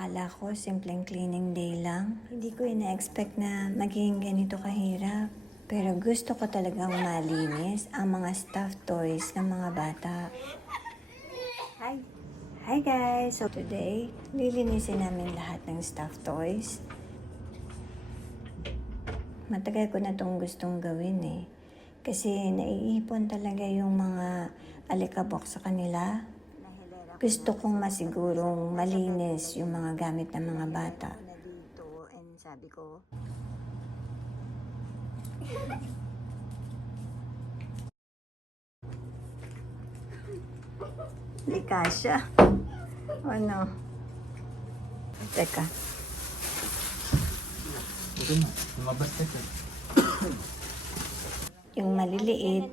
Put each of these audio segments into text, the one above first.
Akala ko simpleng cleaning day lang. Hindi ko ina-expect na maging ganito kahirap. Pero gusto ko talagang malinis ang mga stuffed toys ng mga bata. Hi! Hi guys! So today, lilinisin namin lahat ng stuffed toys. Matagal ko na itong gustong gawin eh. Kasi naiipon talaga yung mga alikabok sa kanila. Gusto kong masigurong malinis yung mga gamit ng mga bata. And sabi ko, di kasya. Ano? Teka. Lumabas ka siya. Yung maliliit,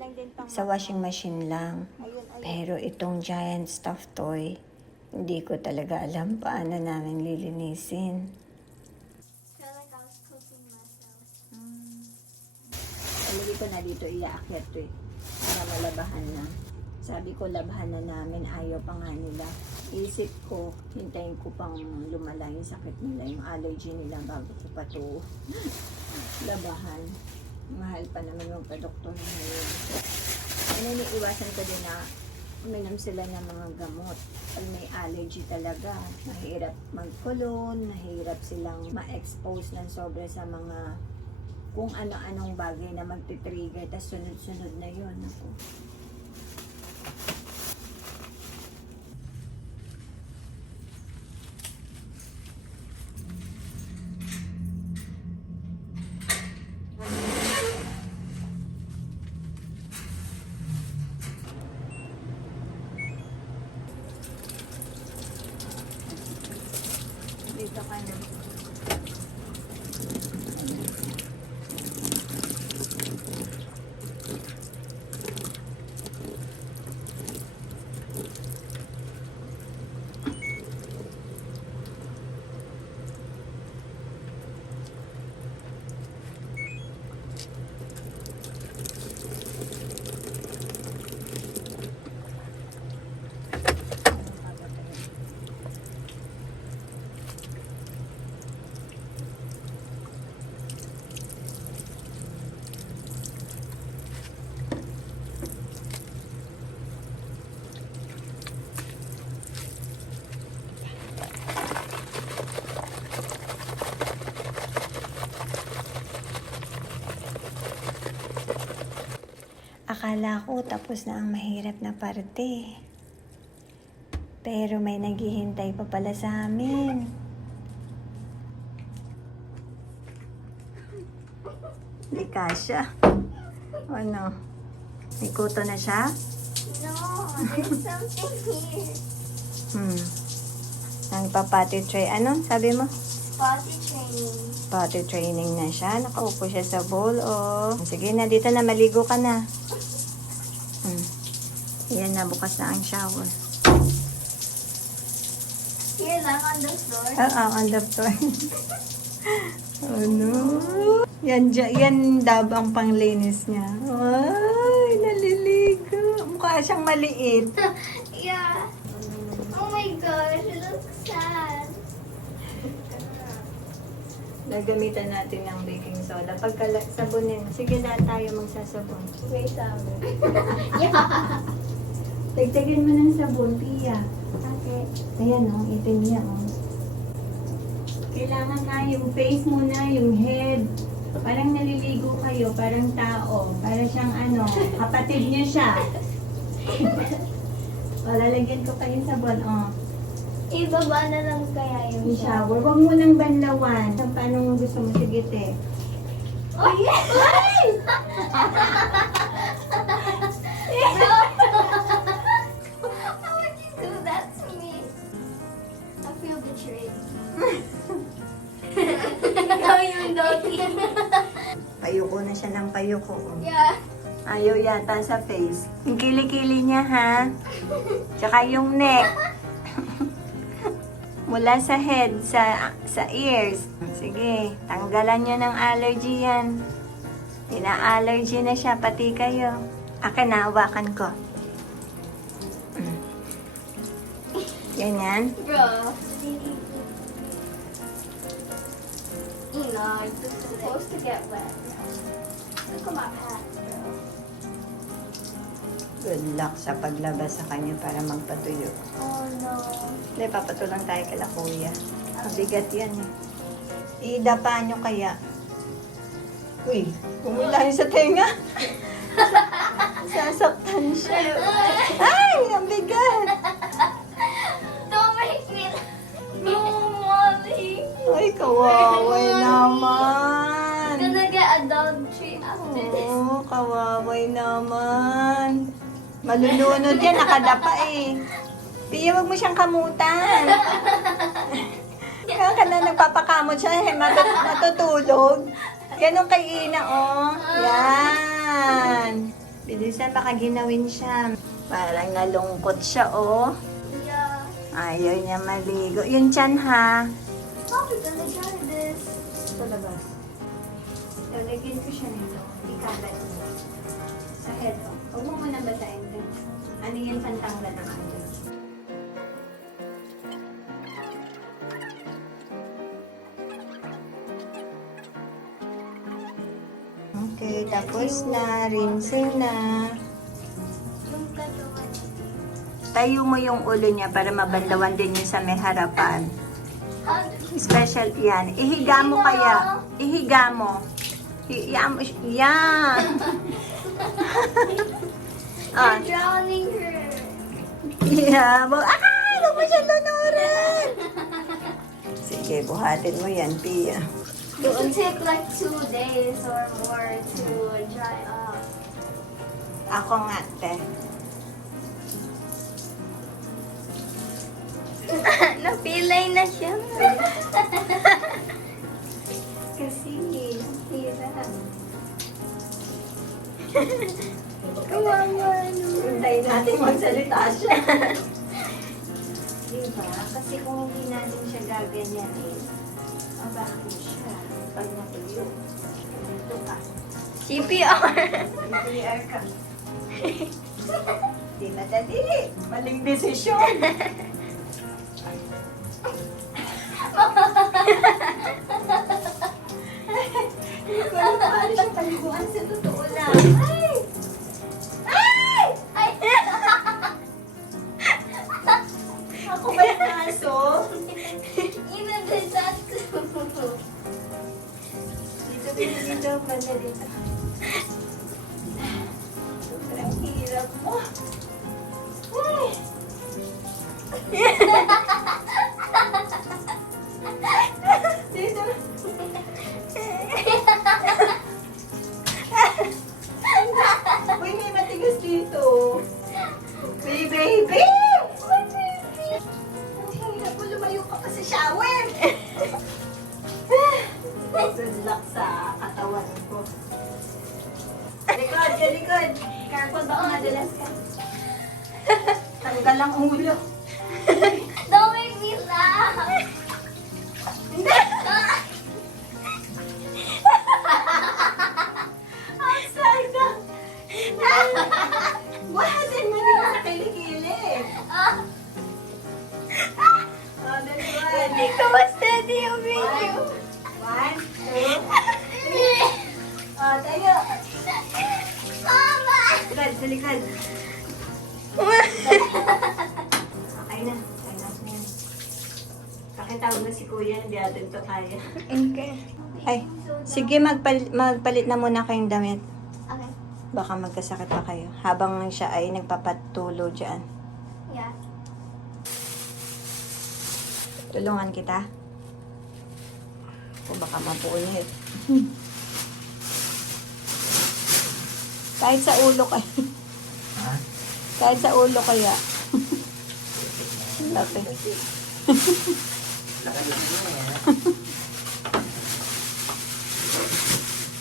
sa washing machine lang. Pero itong giant stuffed toy, hindi ko talaga alam paano namin lilinisin. Feel like I was cooking myself. Hindi ko na dito iaakyat to eh. Para malabahan na. Sabi ko labahan na namin, ayaw pa nga nila. Isip ko, hintayin ko pang lumala yung sakit nila, yung allergy nila bago ko pa to labahan. Mahal pa naman yung padoktor na ngayon. Ano, iwasan ko din na uminom sila ng mga gamot. Pag may allergy talaga, mahirap mag-colon, mahirap silang ma-expose ng sobra sa mga kung ano-anong bagay na magti-trigger, tas sunod-sunod na yun. Ako. Dito ka na. Akala ko tapos na ang mahirap na parte. Pero may naghihintay pa pala sa amin. Di kasya. Ano? May kuto na siya? No, there's something here. Nagpa-potty tray. Ano? Sabi mo? Potty training. Potty training na siya. Nakaupo siya sa bowl. Oh. Sige na, dito na. Maligo ka na. Yan na, bukas na ang shower. Here lang on the floor. On the floor. Oh no. Yan dab ang panglinis niya. Ay, naliligo. Mukha siyang maliit. Yeah. Oh my gosh, it looks sad. Nagamitan natin ng baking soda. Pagka sabunin, sige lahat tayo magsasabon. Wait, sabi. Dagdagan mo ng sabon, Pia. Okay. Ayan o, itim niya o. Kailangan na yung face muna, yung head. Parang naliligo kayo, parang tao. Para siyang ano, kapatid niya siya. O, lalagyan ko kayo sabon, o. Ibaba na lang kaya yung Yung shower. Huwag mo nang banlawan. Paano mo gusto mo sigit eh. Oh, yes! How would you do that to me? I feel betrayed. Ikaw yung naughty. Payuko na siya ng payuko. Yeah. Ayaw yata sa face. Yung kilikili niya ha. Tsaka yung neck. Mula sa head, sa ears. Sige, tanggalan niyo ng allergy yan. Ina-allergy na siya, pati kayo. Akin na, hawakan ko. Ganyan. Bro. You know, it's supposed to get wet. Look at my pants, bro. Good luck sa paglabas sa kanya para magpatuyo. Oh no. Hindi, papatulang tayo kala kuya. Mabigat yan eh. Idapa nyo kaya. Uy, pumila yun sa tenga. Sasaktan siya. Ay, ang bigat. Don't make me. No, Molly. Ay, kawaway naman. I'm gonna get a dog treat after this. Oo, kawaway naman. Malulunod yan, nakadapa eh. Pia, wag mo siyang kamutan. Kaya ka na nagpapakamot siya, matutulog. Ganon kay Ina, oh. Yan. Bilisan, baka ginawin siya. Parang nalungkot siya, oh. Yeah. Ayaw niya maligo. Yung tiyan, ha? How are we gonna try this? Sa labas. Lalagyan ko siya nito. Ikalat mo. Sa head, oh. Huwag mo muna basahin. Ano yung pantanggal ng ano? Okay, tapos na. Rinsing na. Yung gagawin. Tayo mo yung ulo niya para mabandawan din yung sa may harapan. Special yan. Ihiga mo kaya. Ihiga mo. Yan. Ah, You're drowning her. yeah. Huwag mo siya lunurin. Sige, buhatin mo yan, Pia. It will take like 2 days or more to dry up. Ako nga, te. Napilay na siya. Kasi, hirap. Kawawa naman. Hintayin natin magsalita siya. Diba? Kasi kung hindi natin siya gaganyanin, mabakit siya pag natuyo. Dito ka. CPR. CPR ka. Di madali. Maling desisyon. Hindi ko alam paano siya paliguan sa totoo lang. Ay! Ay! Ay! Ako ba yung aso? Ina did that too. Dito, banda dito. Sobrang hirap mo. Ay! Dito. Uy, may matigas dito. Baby! Ang hirap mo, lumayo ka pa sa shower. Good luck sa katawan ko. Likod, likod. Careful, baka madalas ka. Tanggal ang ulo. Don't make me laugh. Hindi! Outside na! Buhatin mo dito sa kilikili. Hindi ko ma-steady yung video. One, two, three. Tayo. Mama! Likod, sa likod. Okay na. Okay na. Pakitawag na si kuya, hindi natin ito kaya. Okay. Ay, sige, magpalit na muna kayong damit. Okay. Baka magkasakit pa kayo. Habang siya ay nagpapatulo dyan. Yeah. Tulungan kita. O baka mapunit. Kahit sa ulo kaya. Ha? Kahit sa ulo kaya. Laki. Laki lang mo eh.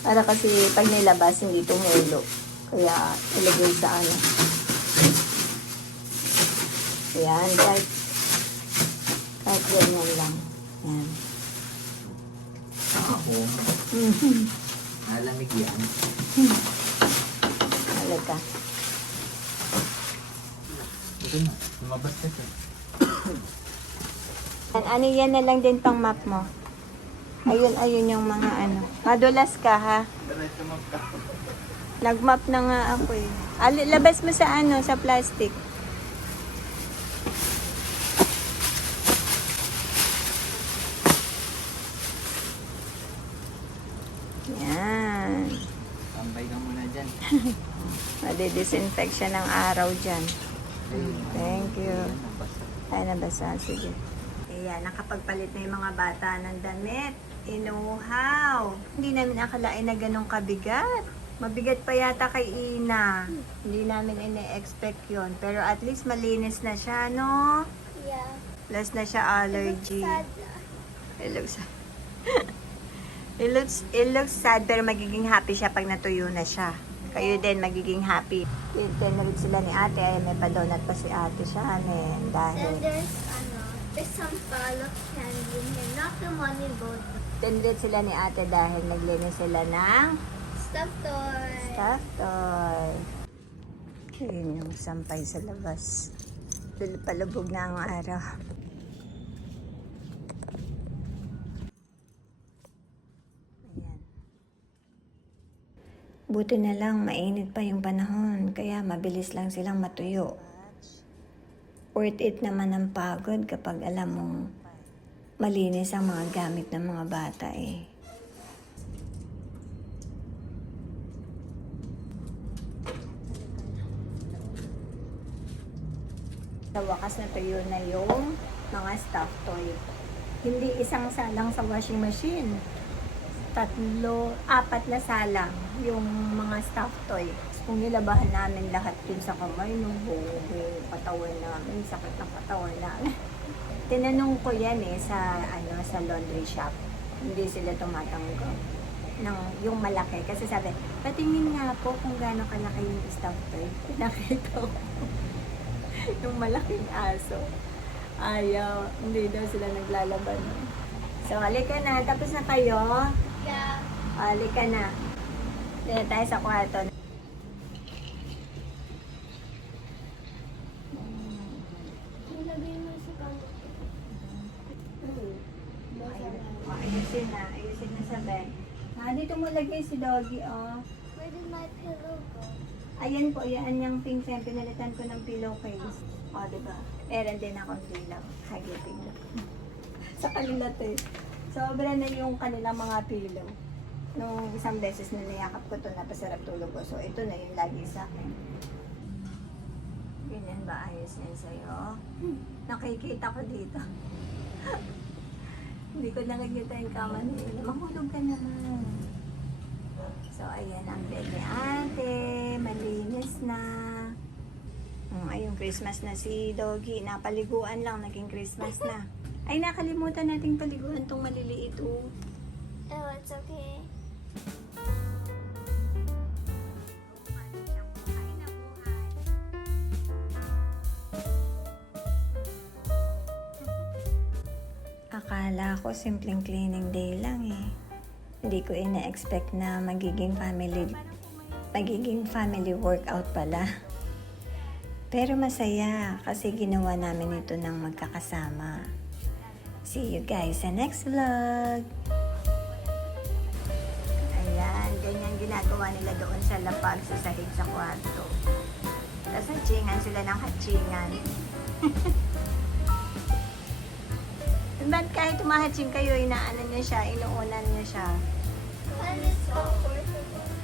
Para kasi pag nilabas, hindi tumulo. Kaya ilagay sa ano. Ayan, kahit ganyan lang. Ayan. Ako. Malamig yan. Halika. Ito na. Lumabas ka siya. Ano yan na lang din pang map mo? Ayun yung mga ano. Madulas ka, ha? Nagmap na nga ako eh. Labas mo sa ano, sa plastic. Yan. Tambay ka muna dyan. Madi-disinfect siya ng araw dyan. Ayun. Thank you. Ayan, nabasa. Ay, nabasa. Sige. Ayan, nakapagpalit na yung mga bata ng damit. Inuhaw. Hindi namin akalain na ganun kabigat. Mabigat pa yata kay Ina. Hindi namin ine-expect yon. Pero at least malinis na siya, no? Yeah. Plus na siya allergy. Sad. It looks it looks sad pero magiging happy siya pag natuyo na siya. Kayo din magiging happy. Tinrid sila ni ate ay may pa-donut pa si ate siya amin Then dahil there's some pile of candy in here. Not the money boat. tinrid sila ni ate dahil naglinis sila ng Stuffed toy. stuffed toy. Yun yung sampay sa labas. Palubog na ang araw. Ayan. Buti na lang mainit pa yung panahon, kaya mabilis lang silang matuyo. Worth it naman ang pagod kapag alam mong malinis ang mga gamit ng mga bata eh. Sa wakas natuyo na yung mga stuffed toy. Hindi isang salang sa washing machine. 4 na salang yung mga stuffed toy. Kung nilabahan namin lahat yun sa kamay, nung buong katawan namin, sakit ng katawan namin. Tinanong ko yan sa laundry shop. Hindi sila tumatanggap ng yung malaki. Kasi sabi, patingin nga po kung gaano kalaki yung stuffed toy. Pinakita ko. Yung malaking aso. Ayaw. Hindi daw sila naglalaban. So, halika na. Tapos na kayo. Yeah. Halika na. Dito tayo sa kwarto. Nilagay mo sa kamot. Ayusin na. Ayusin na sa bed. Dito mo lagay si Doggy, oh. Where did my pillow go? Ayan po, yan yung pink pen. Pinalitan ko ng pillowcase. O, diba? Meron din akong pillow. Hagipin na. Sa kanila to eh. Sobra na yung kanilang mga pillow. Nung isang beses na niyakap ko to, napasarap tulog ko. So, ito na yung lagi sa akin. Ganyan ba? Ayos na yun sa'yo? Nakikita ko dito. Hindi ko nakikita yung kama nila. Mahulog ka naman. So, ayan ang bed ni ate. Malinis na. Ayun, Christmas na si Doggy. Napaliguan lang, naging Christmas na. Ay, nakalimutan nating paliguan tong maliliit. Oh. Oh, it's okay. Akala ko simpleng cleaning day lang eh. Hindi ko ina-expect na magiging family workout pala. Pero masaya kasi ginawa namin ito ng magkakasama. See you guys sa next vlog. Ayan, ganyan ginagawa nila doon sa lapag sa sahig sa kwarto. Tapos hatchingan sila ng hatchingan. Ba't kahit tumahatching kayo, inaano niya siya, inuunan niya siya? And it's comfortable.